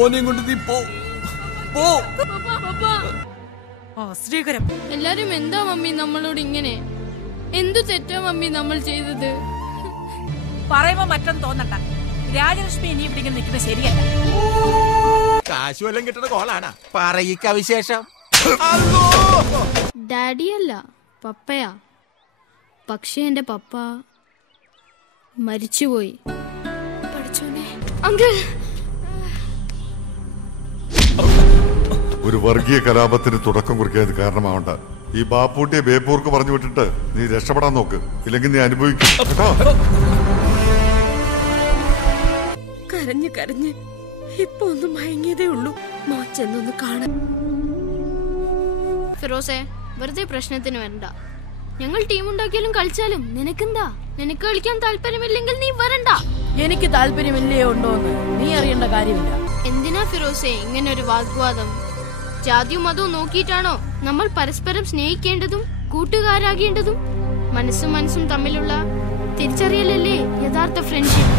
കൊണ്ട് നീ പോ. ശ്രീകരം, എല്ലാരും എന്താ മമ്മി നമ്മളോട് ഇങ്ങനെ? എന്തു തെറ്റാ മമ്മി നമ്മൾ ചെയ്തത്? പറയുമ്പോ മറ്റൊന്നും തോന്നണ്ട. രാജലക്ഷ്മി ഇനി ഇവിടെ നിൽക്കുന്നത് ശരിയല്ല. കാശു വല്ലതും കിട്ടുന്ന കോളാണ്. പറയിക്ക വിശേഷം. ഡാഡിയല്ല, പപ്പയാ. പക്ഷെ എന്റെ പപ്പ മരിച്ചുപോയി. അങ്കിൾ, ഒരു വർഗീയ കലാപത്തിന് തുടക്കം കുറിക്കാൻ കാരണമാവണ്ട. ഈ ബാപ്പൂട്ടിയെ ബേപ്പൂർക്ക് പറഞ്ഞു വിട്ടിട്ട് നീ രക്ഷപ്പെടാൻ നോക്ക്, ഇല്ലെങ്കിൽ നീ അനുഭവിക്കും. കരഞ്ഞ് കരഞ്ഞ് ഇപ്പൊ ഒന്ന് മയങ്ങിയതേ ഉള്ളൂ. മാച്ചെന്നൊന്ന് കാണാൻ. ഫിറോസെ, വെറുതെ പ്രശ്നത്തിന് വരണ്ട. ഞങ്ങൾ ടീം ഉണ്ടാക്കിയാലും കളിച്ചാലും നിനക്കെന്താ? നിനക്ക് കളിക്കാൻ താല്പര്യമില്ലെങ്കിൽ നീ വരണ്ട. എനിക്ക് താല്പര്യമില്ലേ ഉണ്ടോന്ന് നീ അറിയേണ്ട കാര്യമില്ല. എന്തിനാ ഫിറോസെ ഇങ്ങനെ ഒരു വാഗ്വാദം? ജാതിയും മതവും നോക്കിയിട്ടാണോ നമ്മൾ പരസ്പരം സ്നേഹിക്കേണ്ടതും കൂട്ടുകാരാകേണ്ടതും? മനസ്സും മനസ്സും തമ്മിലുള്ള തിരിച്ചറിയലല്ലേ യഥാർത്ഥ ഫ്രണ്ട്ഷിപ്പ്.